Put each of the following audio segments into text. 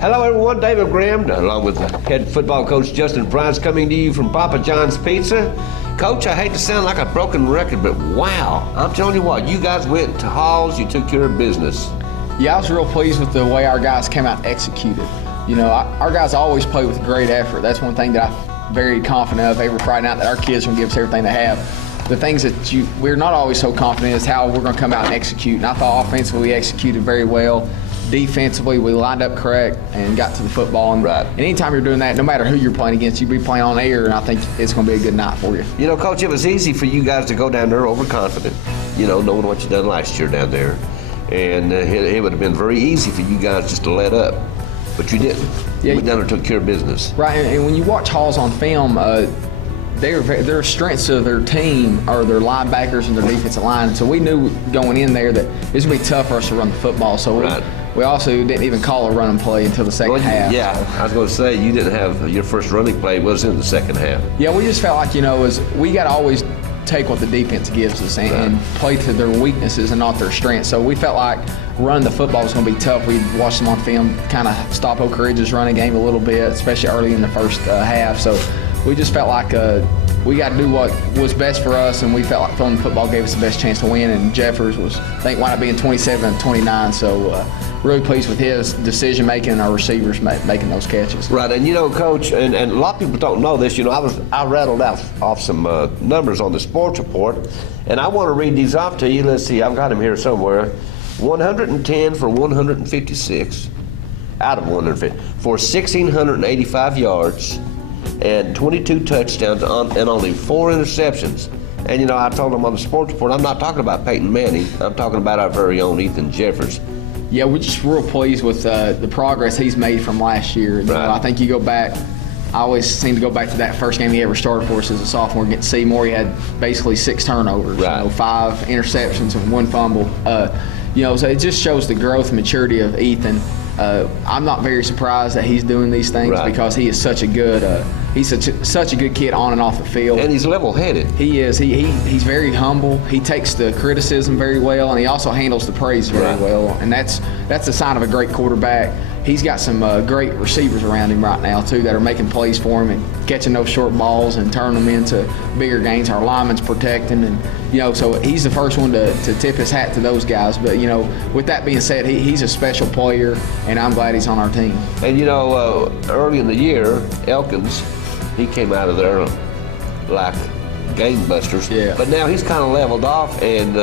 Hello, everyone. David Graham, along with head football coach Justin Price, coming to you from Papa John's Pizza. Coach, I hate to sound like a broken record, but wow, I'm telling you what, you guys went to Halls, you took care of business. Yeah, I was real pleased with the way our guys came out and executed. You know, our guys always play with great effort. That's one thing that I'm very confident of every Friday night, that our kids are going to give us everything they have. The things that we're not always so confident is how we're going to come out and execute. And I thought offensively we executed very well. Defensively, we lined up correct and got to the football. And, right. And anytime you're doing that, no matter who you're playing against, you'll be playing on air, and I think it's going to be a good night for you. You know, Coach, it was easy for you guys to go down there overconfident, you know, knowing what you done last year down there. And it would have been very easy for you guys just to let up. But you didn't. Yeah, you went down there and took care of business. Right, and when you watch Halls on film, their strengths of their team are their linebackers and their defensive line. So we knew going in there that it was going to be tough for us to run the football. So right. we also didn't even call a running play until the second half. Yeah, I was going to say, you didn't have your first running play was in the second half. Yeah, we just felt like, you know, we got to always take what the defense gives us and play to their weaknesses and not their strengths. So we felt like running the football was going to be tough. We watched them on film, kind of stop Oak Ridge's running game a little bit, especially early in the first half. So we just felt like we got to do what was best for us, and we felt like throwing the football gave us the best chance to win. And Jeffers was, I think, wound up being 27-29. So really pleased with his decision making and our receivers making those catches. Right, and you know, Coach, and a lot of people don't know this. You know, I rattled off some numbers on the sports report, and I want to read these off to you. Let's see, I've got them here somewhere. 110 for 156 out of 150 for 1,685 yards and 22 touchdowns and only 4 interceptions. And you know, I told them on the sports report, I'm not talking about Peyton Manning. I'm talking about our very own Ethan Jeffers. Yeah, we're just real pleased with the progress he's made from last year. You know, I think you go back, I always seem to go back to that first game he ever started for us as a sophomore against Seymour. He had basically 6 turnovers, you know, 5 interceptions and 1 fumble. You know, so it just shows the growth and maturity of Ethan. I'm not very surprised that he's doing these things because he is such a good such a good kid on and off the field. And he's level-headed. He is. He's very humble. He takes the criticism very well, and he also handles the praise very well. And that's the sign of a great quarterback. He's got some great receivers around him right now, too, that are making plays for him and catching those short balls and turning them into bigger gains. Our lineman's protecting, and, you know, so he's the first one to tip his hat to those guys. But, you know, with that being said, he's a special player, and I'm glad he's on our team. And, you know, early in the year, Elkins, he came out of there like gangbusters. Yeah. But now he's kind of leveled off, and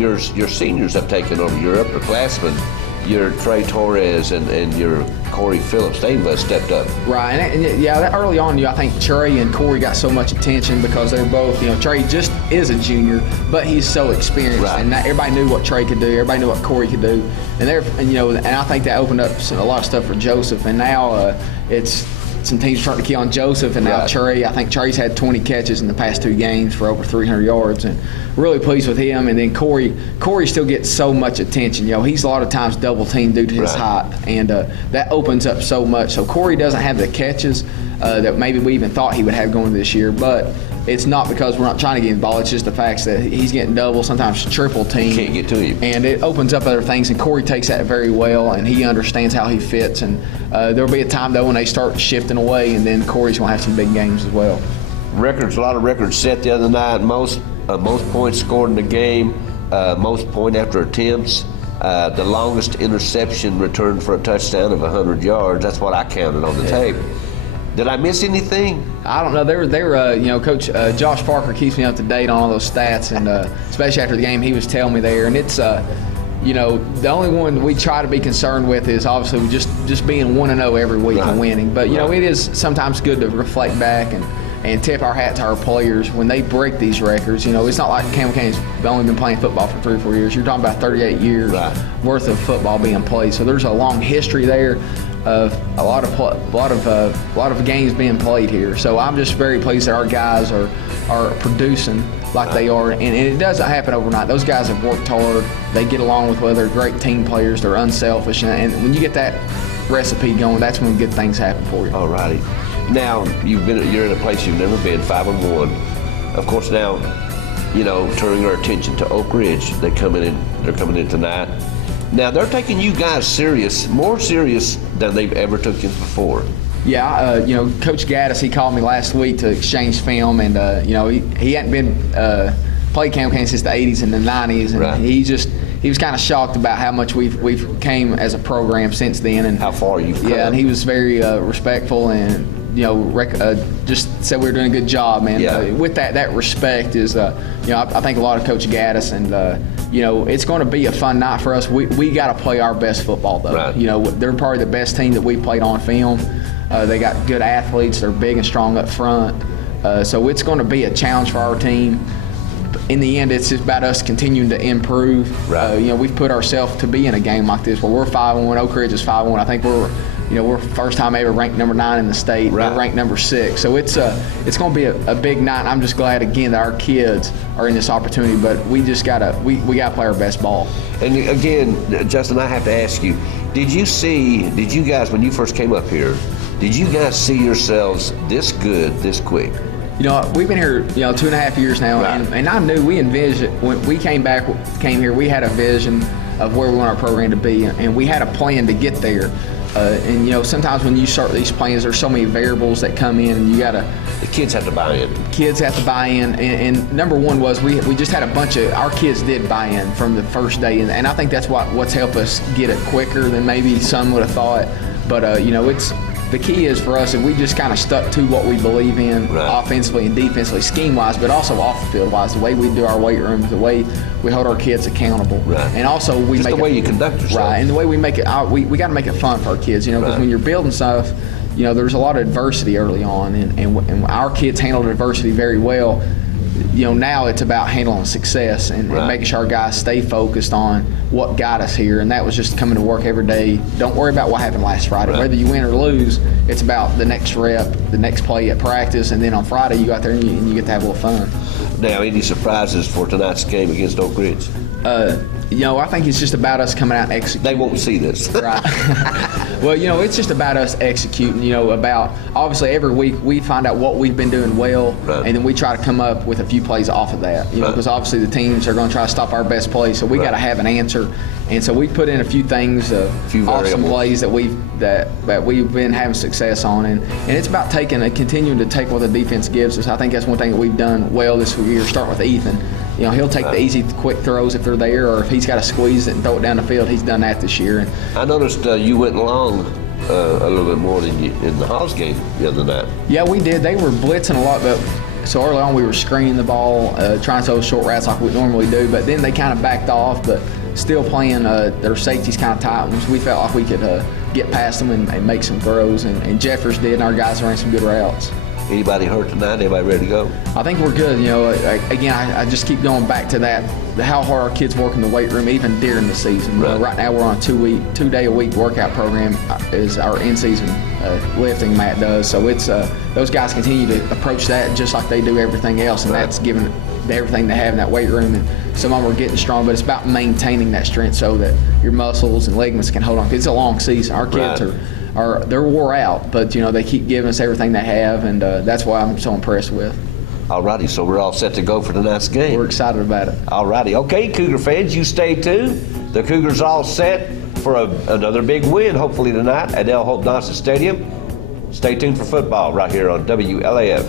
your seniors have taken over, your upperclassmen. Your Trey Torres and your Corey Phillips, they've stepped up. Right, and yeah, early on, I think Trey and Corey got so much attention because they're both, you know, Trey just is a junior, but he's so experienced, and everybody knew what Trey could do, everybody knew what Corey could do, and I think that opened up a lot of stuff for Joseph, and now it's some teams starting to key on Joseph, and now Trey. I think Trey's had 20 catches in the past 2 games for over 300 yards, and really pleased with him. And then Corey still gets so much attention. You know, he's a lot of times double teamed due to his height, and that opens up so much. So Corey doesn't have the catches that maybe we even thought he would have going this year, but it's not because we're not trying to get him the ball. It's just the fact that he's getting double, sometimes triple team. Can't get to him. And it opens up other things, and Corey takes that very well, and he understands how he fits. And there'll be a time, though, when they start shifting away, and then Corey's going to have some big games as well. A lot of records set the other night. Most points scored in the game, most point after attempts, the longest interception returned for a touchdown of 100 yards. That's what I counted on the tape. Did I miss anything? I don't know. They were you know, Coach Josh Parker keeps me up to date on all those stats, and especially after the game, he was telling me there. And it's, you know, the only one we try to be concerned with is obviously just being 1-0 every week and winning. But you know, it is sometimes good to reflect back and tip our hat to our players when they break these records. You know, it's not like Campbell County's only been playing football for 3 or 4 years. You're talking about 38 years worth of football being played. So there's a long history there of a lot of games being played here. So I'm just very pleased that our guys are producing like they are, and it doesn't happen overnight. Those guys have worked hard. They get along with other great team players. They're unselfish, and when you get that recipe going, that's when good things happen for you. All righty. Now you're in a place you've never been, 5-1. Of course, now, you know, turning our attention to Oak Ridge. They're coming in tonight. Now they're taking you guys serious, more serious than they've ever took you before. Yeah, Coach Gaddis, he called me last week to exchange film, and he hadn't been played campaign since the 80s and the 90s, and Right. he was kind of shocked about how much we've came as a program since then, and How far you've come. yeah, and he was very respectful, and just said we were doing a good job, man. Yeah. With that respect is, I think a lot of Coach Gaddis, and it's going to be a fun night for us. We got to play our best football though. Right. They're probably the best team that we played on film. They got good athletes. They're big and strong up front. So it's going to be a challenge for our team. In the end, it's just about us continuing to improve. Right. We've put ourselves to be in a game like this where we're 5-1. Oak Ridge is 5-1. I think we're first time ever ranked number 9 in the state. Right. We're ranked number 6. So it's going to be a big night. I'm just glad again that our kids are in this opportunity. But we just gotta play our best ball. And again, Justin, I have to ask you, did you guys, when you first came up here, did you guys see yourselves this good, this quick? We've been here, 2.5 years now, Right. and I knew we envisioned when we came here, we had a vision of where we want our program to be, and we had a plan to get there. And sometimes when you start these plans, there's so many variables that come in, and The kids have to buy in. kids have to buy in. And number one was we just had a bunch of our kids did buy in from the first day, and I think that's what's helped us get it quicker than maybe some would have thought. But it's. The key is for us, and we just kind of stuck to what we believe in, Right. offensively and defensively, scheme-wise, but also off the field-wise, the way we do our weight rooms, the way we hold our kids accountable. Right. And also we Just make the way you conduct yourself. Right, and the way we make it, we got to make it fun for our kids, because Right. when you're building stuff, there's a lot of adversity early on, and our kids handled adversity very well. Now it's about handling success and Right. making sure our guys stay focused on what got us here, and that was just coming to work every day. Don't worry about what happened last Friday. Right. Whether you win or lose, it's about the next rep, the next play at practice, and then on Friday you go out there and you get to have a little fun. Now, any surprises for tonight's game against Oak Ridge? I think it's just about us coming out and executing. They won't see this. Right. Well, it's just about us executing, about obviously every week we find out what we've been doing well, Right. and then we try to come up with a few plays off of that, Right. because obviously the teams are going to try to stop our best plays, so we Right. got to have an answer. And so we put in a few things, Few awesome variables. plays that we've been having success on, and it's about continuing to take what the defense gives us. I think that's one thing that we've done well this year, starting with Ethan. He'll take the easy, quick throws if they're there, or if he's got to squeeze it and throw it down the field, he's done that this year. And I noticed you went long a little bit more than you in the House game the other night. yeah, we did. They were blitzing a lot, but so early on we were screening the ball, trying to throw short routes like we normally do, but then they kind of backed off, but still playing their safeties kind of tight ones. We felt like we could get past them and make some throws, and Jeffers did, and our guys ran some good routes. Anybody hurt tonight? Everybody ready to go? I think we're good. Again, I just keep going back to that, how hard our kids work in the weight room, even during the season. Right. Right now we're on a 2-day-a-week workout program is our in-season lifting Matt does. So it's those guys continue to approach that just like they do everything else, and Right. that's giving everything they have in that weight room. And some of them are getting strong, but it's about maintaining that strength so that your muscles and ligaments can hold on. 'Cause it's a long season. Our kids Right. they're wore out, but they keep giving us everything they have, and that's why I'm so impressed with. All righty, so we're all set to go for tonight's game. We're excited about it. All righty. Okay, Cougar fans, you stay tuned. The Cougars all set for another big win, hopefully tonight at El Hope Johnson Stadium. Stay tuned for football right here on WLAF.